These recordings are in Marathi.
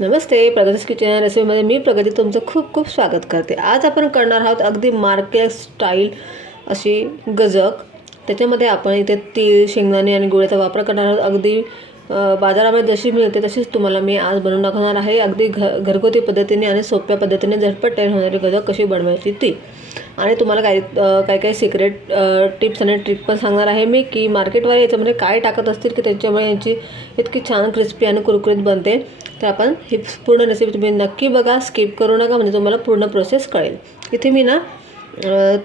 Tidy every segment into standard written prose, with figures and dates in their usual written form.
नमस्ते, प्रगतीज किचन रेसिपीमध्ये मी प्रगती तुमचं खूप खूप स्वागत करते। आज आपण करणार आहोत अगदी मार्केट स्टाईल अशी गजक। त्याच्यामध्ये आपण इथे तीळ, शेंगदाणे आणि गुळाचा वापर करणार आहोत। अगदी बाजारामध्ये जशी मिळते तशीच तुम्हाला मी आज बनवून दाखवणार आहे। अगदी घरगुती पद्धतीने आणि सोप्या पद्धतीने झटपट तयार होणारी गजक कशी बनवायची ती, आणि तुम्हाला काही सिक्रेट टिप्स आणि ट्रिक पण सांगणार आहे मी की मार्केटवाले याच्यामध्ये काय टाकत असतील की त्याच्यामुळे यांची इतकी छान क्रिस्पी आणि कुरकुरीत बनते। तर आपण ही पूर्ण रेसिपी तुम्ही नक्की बघा, स्किप करू नका, म्हणजे तुम्हाला पूर्ण प्रोसेस कळेल। इथे मी ना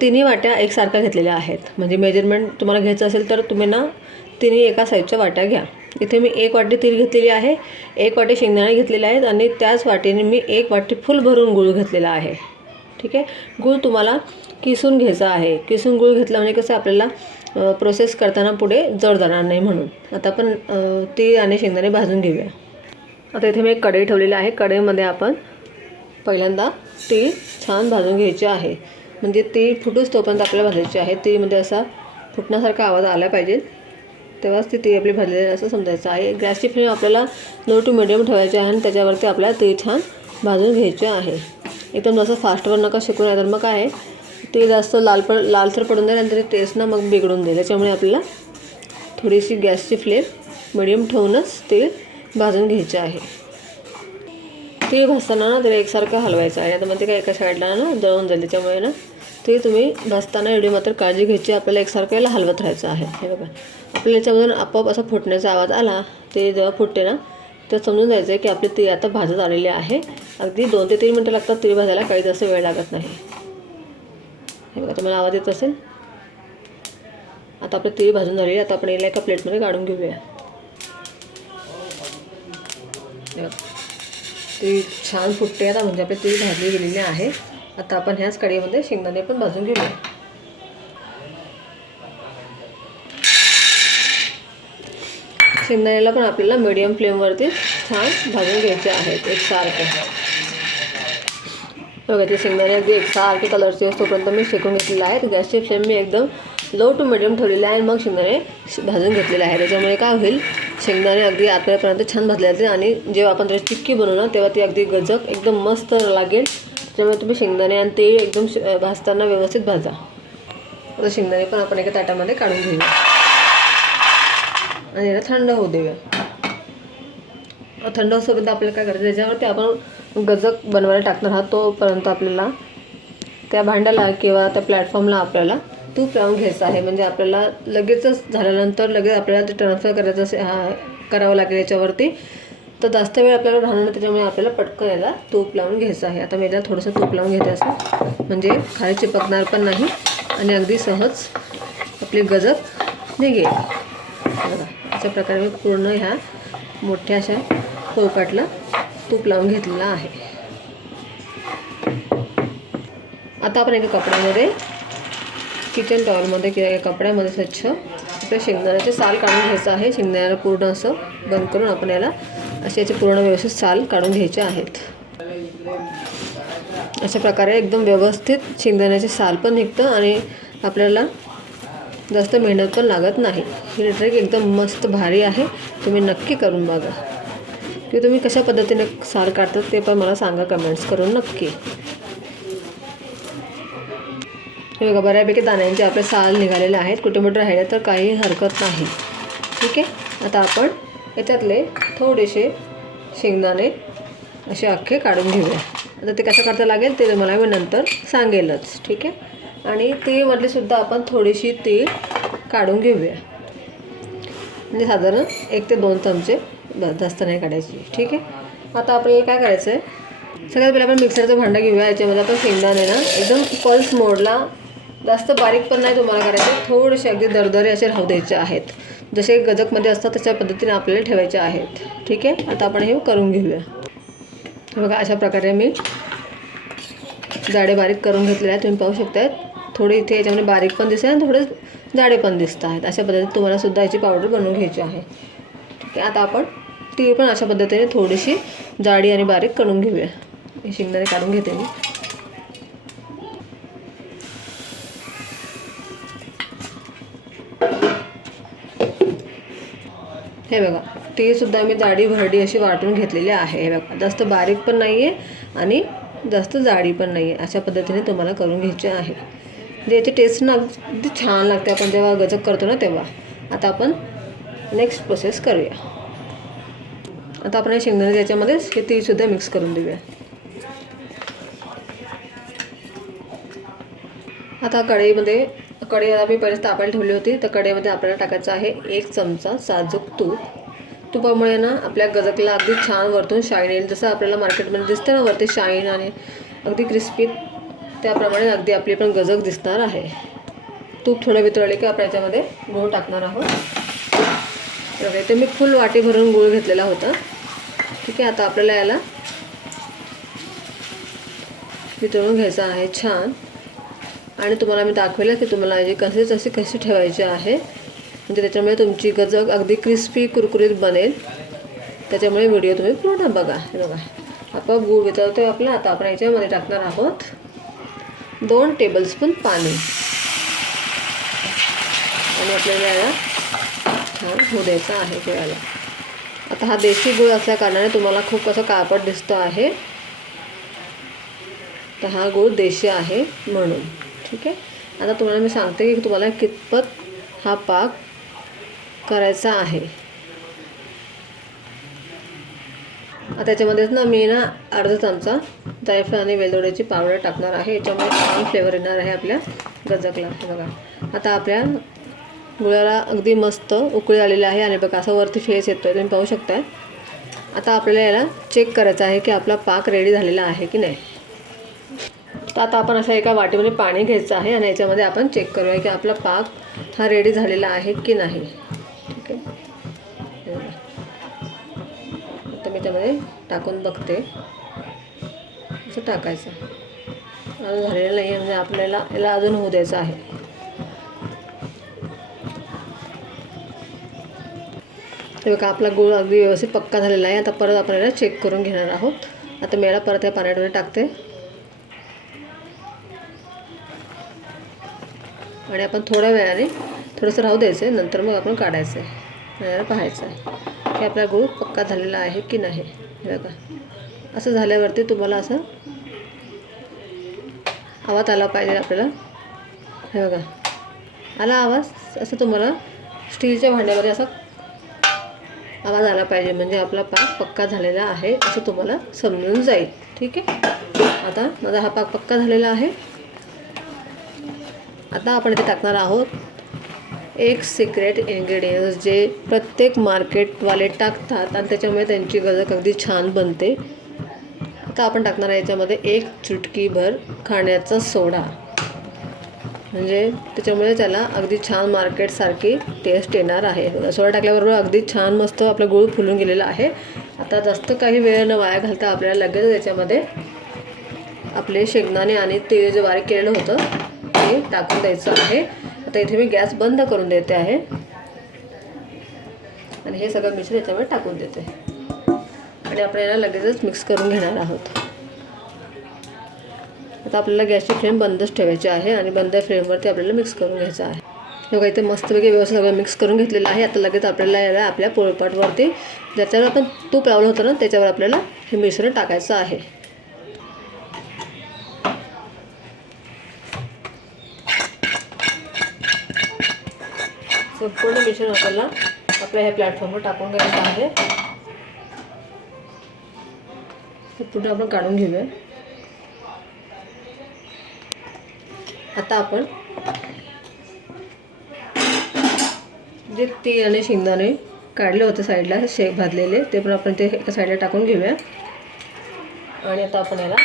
तिन्ही वाट्या एकसारख्या घेतलेल्या आहेत, म्हणजे मेजरमेंट तुम्हाला घ्यायचं असेल तर तुम्ही ना तिन्ही एका साईजच्या वाट्या घ्या। इथे मी 1 वाटी तीळ घेतलेली आहे, 1 वाटी शेंगदाणे घेतलेले आहेत आणि त्याच वाटीने मी 1 वाटी फुल भरून गूळ घेतलेला आहे। ठीक आहे, गूळ तुम्हाला किसून घ्यायचा आहे। किसून गूळ घेतला म्हणजे कसं आपल्याला प्रोसेस करताना पुढे जड जाणार नाही म्हणून। आता आपण तीळ आणि शेंगदाणे भाजून घेऊया। आता इथे मी एक कढई ठेवलेली आहे। कढईमध्ये आपण पहिल्यांदा तीळ छान भाजून घ्यायचे आहे, म्हणजे तीळ फुटूस तोपर्यंत आपल्याला भाजायचे आहे। तीळमध्ये असा फुटण्यासारखा आवाज आला पाहिजे, तेव्हाच ती तीळ आपली भाजलेली असं समजायचं आहे। गॅसची फ्लेम आपल्याला लो टू मिडियम ठेवायची आहे आणि त्याच्यावरती आपल्याला तीळ छान भाजून घ्यायचे आहे। एकदम जसं फास्टवर नका शिकून, नाही तर मग काय आहे तीळ जास्त लालसर पडून जाईल आणि त्याची टेस्ट ना मग बिघडून जाईल। त्याच्यामुळे आपल्याला थोडीशी गॅसची फ्लेम मिडियम ठेवूनच तीळ भाजून घ्यायचे आहे। तीळ भाजताना ना त्याला एकसारखं हलवायचं आहे, आता म्हणजे काय एका साईडला ना जळून जाईल। त्याच्यामुळे ना तीळ तुम्ही भाजताना एवढी मात्र काळजी घ्यायची, आपल्याला एकसारखं याला हलवत राहायचं आहे। हे बघा, आपल्याला याच्यामधून आपोआप असा फुटण्याचा आवाज आला, ते जेव्हा फुटते ना तर समजून जायचं आहे की आपली तीळ आता भाजत आलेली आहे। अगदी 2 ते 3 मिनटं लागतात तीळ भाजायला, काही जास्त वेळ लागत नाही। हे बघा, तुम्हाला आवाज येत असेल। आता आपली तीळ भाजून झाली, आता आपण याला एका प्लेटमध्ये काढून घेऊया। तीळ छान फुटते आता, म्हणजे आपली तीळ भाजली गेलेली आहे। आता आपण ह्याच कढईमध्ये शेंगदाणे पण भाजून घेऊया। शेंगदाण्याला पण आपल्याला मीडियम फ्लेमवरती छान भाजून घ्यायचे आहेत एकसारखे। बघा, ते शेंगदाणे अगदी एकसारखे कलरचे तोपर्यंत मी शेकून घेतलेला आहे। गॅसची फ्लेम मी एकदम लो टू मिडियम ठेवलेली आहे आणि मग शेंगदाणे भाजून घेतलेले आहे। त्याच्यामुळे काय होईल, शेंगदाणे अगदी आतपर्यंत छान भाजले जातील आणि जेव्हा आपण त्याची चिक्की बनवू ना तेव्हा ती अगदी गजक एकदम मस्त लागेल। त्याच्यामुळे तुम्ही शेंगदाणे आणि तीळ एकदम भाजताना व्यवस्थित भाजा। आता शेंगदाणे पण आपण एका ताटामध्ये काढून घेऊया आणि याला थंड होऊ देऊया। थंड होईपर्यंत आपल्याला काय करायचं, त्याच्यावरती आपण गजक बनवायला टाकणार आहात तोपर्यंत आपल्याला त्या भांड्याला किंवा त्या प्लॅटफॉर्मला आपल्याला तूप लावून घ्यायचं आहे। म्हणजे आपल्याला लगेचच झाल्यानंतर लगेच आपल्याला ते ट्रान्सफर करावं लागेल याच्यावरती, तर जास्त वेळ आपल्याला राहणार नाही। त्याच्यामुळे आपल्याला पटकन याला तूप लावून घ्यायचं आहे। आता मी याला थोडंसं तूप लावून घेते असं, म्हणजे खाली चिपकणार पण नाही आणि अगदी सहज आपली गजक निघेल। बघा, अशा प्रकारे मी पूर्ण ह्या मोठ्या अशा पोळपाटला तूप लावून घेतलेला आहे। आता आपण एका कपड्यामध्ये, किचन टॉवेलमध्ये किंवा एका कपड्यामध्ये स्वच्छ आपल्या शेंगदाण्याचे साल काढून घ्यायचं आहे। शेंगदाण्याला पूर्ण असं बंद करून आपण याला असे याचे पूर्ण व्यवस्थित साल काढून घ्यायचे आहेत। अशा प्रकारे एकदम व्यवस्थित शेंगदाण्याचे साल पण निघतं आणि आपल्याला जास्त मेहनत पण लागत नाही। ही ट्रिक एकदम मस्त भारी आहे, तुम्ही नक्की करून बघा की तुम्ही कशा पद्धतीने साल काढतात ते पण मला सांगा कमेंट्स करून नक्की। हे बघा, बऱ्यापैकी दाण्यांचे आपले साल निघालेले आहेत। कुठे मोठे राहिले तर काही हरकत नाही। ठीक आहे, आता आपण याच्यातले थोडेसे शेंगदाणे असे अख्खे काढून घेऊया। आता ते कसं काढता लागेल ते तुम्हाला मी नंतर सांगेलच। ठीक आहे, आणि तीळमधली सुद्धा आपण थोडीशी तीळ काढून घेऊया, म्हणजे साधारण 1 ते 2 चमचे, जास्त नाही काढायची। ठीक आहे, आता आपल्याला काय करायचं आहे, सगळ्यात पहिले आपण मिक्सरचं भांडं घेऊया। याच्यामध्ये आपण शेंगदाणे ना एकदम पल्स मोडला, जास्त बारीक पण नाही तुम्हाला करायचे, थोडेसे अगदी दरदरे असे राहू द्यायचे आहेत। जसे गजकमध्ये असतात तशा पद्धतीने आपल्याला ठेवायचे आहेत। ठीक आहे, आता आपण हे करून घेऊया। बघा, अशा प्रकारे मी जाडे बारीक करून घेतलेले आहेत, तुम्ही पाहू शकता। थोडे इथे याच्यामध्ये बारीक पण दिसत आहे आणि थोडे जाडे पण दिसत आहेत। अशा पद्धतीने तुम्हाला सुद्धा याची पावडर बनवून घ्यायची आहे। ठीक आहे, आता आपण ती पण अशा पद्धतीने थोडीशी जाडी आणि बारीक करून घेऊया। हे शेंगदाणे काढून घेते मी। हे बघा, तीसुद्धा मी जाडी भरडी अशी वाटून घेतलेली आहे. हे बघा, जास्त बारीक पण नाही आहे आणि जास्त जाडी पण नाही आहे. अशा पद्धतीने तुम्हाला करून घ्यायची आहे. म्हणजे याची टेस्ट ना अगदी छान लागते आपण जेव्हा गजक करतो ना तेव्हा. आता आपण नेक्स्ट प्रोसेस करूया. आता आपण हे शेंगदाणे याच्यामध्ये हे तीसुद्धा मिक्स करून देऊया. आता कढई आता मी पहिलेच तापायला ठेवली होती. तर कढईमध्ये आपल्याला टाकायचं आहे 1 चमचा साजूक तूप. तुपामुळे ना आपल्या गजकला अगदी छान वरतून शाईन येईल. जसं आपल्याला मार्केटमध्ये दिसतं ना वरती शाईन आणि अगदी क्रिस्पी, त्याप्रमाणे अगदी आपली पण गजक दिसणार आहे. तूप थोडं वितळले की आपण याच्यामध्ये गूळ टाकणार आहोत. तर इथे मी फुल वाटी भरून गूळ घेतलेला होता. ठीक आहे, आता आपल्याला याला वितळून घ्यायचं आहे छान. आणि तुम्हाला मी दाखवेल की तुम्हाला याची कन्सिस्टन्सी कशी ठेवायची आहे, म्हणजे त्याच्यामुळे तुमची गजक अगदी क्रिस्पी कुरकुरीत बनेल. त्याच्यामुळे व्हिडिओ तुम्ही पूर्ण बघा. हे बघा, आपण गूळ वितळतो आहे आपला. आता आपण याच्यामध्ये टाकणार आहोत 2 टेबलस्पून पाणी आणि आपल्याला याला छान होऊ द्यायचं आहे गुळाला. आता हा देशी गूळ असल्या कारणाने तुम्हाला खूप असं काळपट दिसतं आहे. तर हा गूळ देशी आहे म्हणून. ठीक आहे, आता तुम्हाला मी सांगते की तुम्हाला कितपत हा पाक करायचा आहे. आता त्याच्यामध्येच ना मी ना अर्धा चमचा जायफळ आणि वेलदोड्याची पावडर टाकणार आहे. याच्यामुळे छान फ्लेवर येणार आहे आपल्या गजकला. बघा, आता आपल्या गुळाला अगदी मस्त उकळी आलेली आहे आणि बघा असं वरती फेस येतो आहे, तुम्ही पाहू शकता. आता आपल्याला याला चेक करायचं आहे की आपला पाक रेडी झालेला आहे की नाही. तर आता आपण अशा एका वाटीमध्ये पाणी घ्यायचं आहे आणि याच्यामध्ये आपण चेक करूया की आपला पाक हा रेडी झालेला आहे की नाही. ठीक आहे, आता मी त्यामध्ये टाकून बघते. असं टाकायचं. अजून झालेलं नाही आहे, म्हणजे आपल्याला याला अजून होऊ द्यायचं आहे. ते बघा, आपला गूळ अगदी व्यवस्थित पक्का झालेला आहे. आता परत आपण याला चेक करून घेणार आहोत. आता मी याला परत या पाण्यामध्ये टाकते आणि आपण थोड्या वेळाने थोडंसं राहू द्यायचं आहे. नंतर मग आपण काढायचं आहे. याला पाहायचं आहे की आपला गूळ पक्का झालेला आहे की नाही. हे बघा, असं झाल्यावरती तुम्हाला असं आवाज आला पाहिजे आपल्याला. हे बघा, आला आवाज. असं तुम्हाला स्टीलच्या भांड्यामध्ये असा आवाज आला पाहिजे, म्हणजे आपला पाक पक्का झालेला आहे असं तुम्हाला समजून जाईल. ठीक आहे, आता माझा हा पाक पक्का झालेला आहे. आता आपण इथे टाकणार आहोत एक सिक्रेट इन्ग्रेडियंट्स जे प्रत्येक मार्केटवाले टाकतात आणि त्याच्यामुळे त्यांची गजक अगदी छान बनते. आता आपण टाकणार आहे याच्यामध्ये 1 चुटकीभर खाण्याचा सोडा, म्हणजे त्याच्यामुळे त्याला अगदी छान मार्केटसारखी टेस्ट येणार आहे. सोडा टाकल्याबरोबर अगदी छान मस्त आपलं गूळ फुलून गेलेला आहे. आता जास्त काही वेळ न वाया घालता आपल्याला लगेच याच्यामध्ये आपले शेंगदाणे आणि तीळ जे बारीक केलेलं होतं ते टाकून द्यायचं आहे. आता इथे मी गॅस बंद करून देते आहे आणि हे सगळं मिश्रण याच्यामध्ये टाकून देते आणि आपण याला लगेचच मिक्स करून घेणार आहोत. आता आपल्याला गॅसची फ्लेम बंदच ठेवायची आहे आणि बंद फ्लेमवरती आपल्याला मिक्स करून घ्यायचं आहे. बघा, इथे मस्तपैकी व्यवस्थित सगळं मिक्स करून घेतलेलं आहे. आता लगेच आपल्याला याला आपल्या पोळपाटवरती ज्याच्यावर आपण तूप लावलं होतं ना त्याच्यावर आपल्याला हे मिश्रण टाकायचं आहे. संपूर्ण मिश्रण आपल्याला आपल्या ह्या प्लॅटफॉर्मवर टाकून घ्यायचं आहे. ते पुढे आपण काढून घेऊया. आता आपण जे तीळ आणि शेंगदाणे काढले होते साईडला शेक भाजलेले ते पण आपण ते एका साईडला टाकून घेऊया आणि आता आपण याला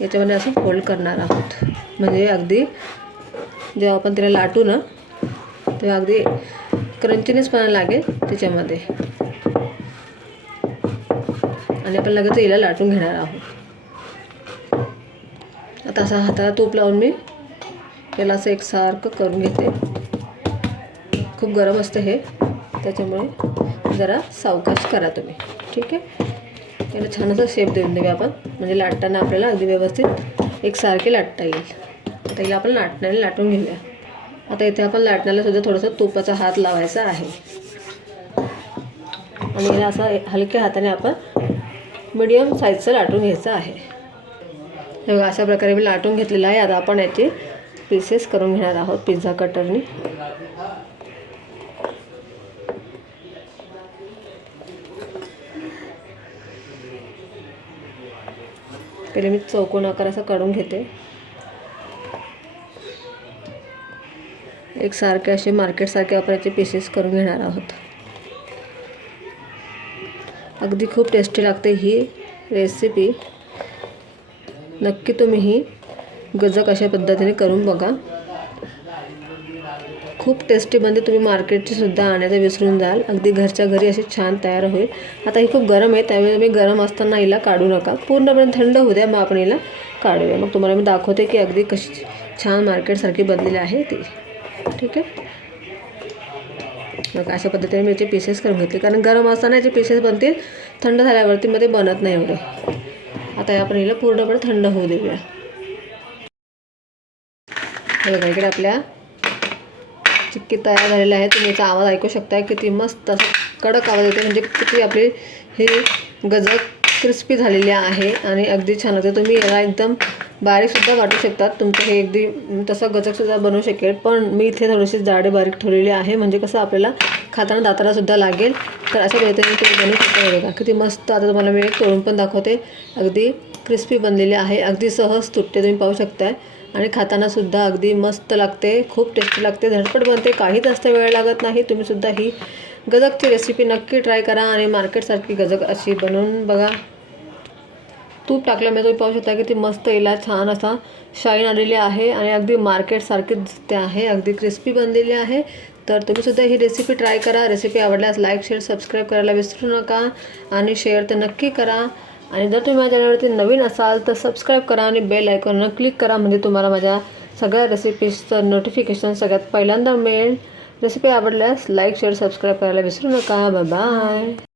याच्यामध्ये असं फोल्ड करणार आहोत, म्हणजे अगदी जेव्हा आपण त्याला लाटू ना तेव्हा अगदी क्रंचीनेसपणा लागेल त्याच्यामध्ये आणि आपण लगेच याला लाटून घेणार आहोत. आता असं हाताला तूप लावून मी याला असं एकसारखं करून घेते. खूप गरम असतं हे, त्याच्यामुळे जरा सावकाश करा तुम्ही. ठीक आहे, याला छान असं शेप देऊन देऊया आपण, म्हणजे लाटताना आपल्याला अगदी व्यवस्थित एकसारखे लाटता येईल. आता याला आपण लाटण्याने लाटून घेऊया. आता इथे आपण लाटण्याला सुद्धा थोडंसं तुपाचा हात लावायचा आहे. आणि याला असं हलक्या हाताने आपण मीडियम साईजचं लाटून घ्यायचं आहे. हे बघा अशा प्रकारे मी लाटून घेतलेलं आहे. आता आपण याचे पीसेस करून घेणार आहोत पिझ्झा कटरने. पहिले मी चौकोन आकार असा काढून घेते. एकसारखे असे मार्केटसारखे आपण याचे पीसेस करून घेणार आहोत. अगदी खूप टेस्टी लागते ही रेसिपी. नक्की तुम्ही ही गजक अशा पद्धतीने करून बघा. खूप टेस्टी बनते. तुम्ही मार्केटची सुद्धा आणायचं विसरून जाल. अगदी घरच्या घरी अशी छान तयार होईल. आता ही खूप गरम आहे त्यामुळे तुम्ही गरम असताना हिला काढू नका. पूर्णपणे थंड होऊ द्या, मग आपण हिला काढूया. मग तुम्हाला मी दाखवते की अगदी कशी छान मार्केटसारखी बनलेली आहे ती. ठीक आहे. मग अशा पद्धतीने मी याचे पीसेस करून घेतले, कारण गरम असताना याचे पीसेस बनतील, थंड झाल्यावरती मध्ये बनत नाही एवढे. आता आपण हिला पूर्णपणे थंड होऊ देऊया. हे बघा इकडे आपल्या चिक्की तयार झालेली आहे. तुम्ही याचा आवाज ऐकू शकता, किती मस्त असं कडक आवाज येते. म्हणजे किती आपली ही गजक क्रिस्पी झालेली आहे आणि अगदी छान होते. तुम्ही याला एकदम बारीकसुद्धा वाटू शकतात. तुमचं हे अगदी तसं गजकसुद्धा बनवू शकेल, पण मी इथे थोडीशी जाडे बारीक ठेवलेली आहे, म्हणजे कसं आपल्याला खाताना दातालासुद्धा लागेल. तर अशा पद्धतीने तुम्ही बनवू शकता. बघा किती मस्त. आता तुम्हाला मी एक तोडून पण दाखवते. अगदी क्रिस्पी बनलेली आहे, अगदी सहज तुटते, तुम्ही पाहू शकताय. आणि खातानासुद्धा अगदी मस्त लागते, खूप टेस्टी लागते, झटपट बनते, काही जास्त वेळ लागत नाही. तुम्हीसुद्धा ही गजकची रेसिपी नक्की ट्राय करा आणि मार्केटसारखी गजक अशी बनवून बघा. तूप टाकल्यामुळे तुम्ही पाहू शकता की ती मस्त हिला छान असा शाईन आलेली आहे आणि अगदी मार्केटसारखीच दिसते आहे, अगदी क्रिस्पी बनलेली आहे. तर तुम्हीसुद्धा ही रेसिपी ट्राय करा. रेसिपी आवडल्यास लाईक, शेअर, सबस्क्राईब करायला विसरू नका आणि शेअर तर नक्की करा. आणि जर तुम्ही माझ्या चॅनलवरती नवीन असाल तर सबस्क्राईब करा आणि बेल आयकॉनवर क्लिक करा, म्हणजे तुम्हाला माझ्या सगळ्या रेसिपीजचं नोटिफिकेशन सगळ्यात पहिल्यांदा मिळेल. रेसिपी आवडल्यास लाईक, शेअर, सबस्क्राईब करायला विसरू नका. Bye bye.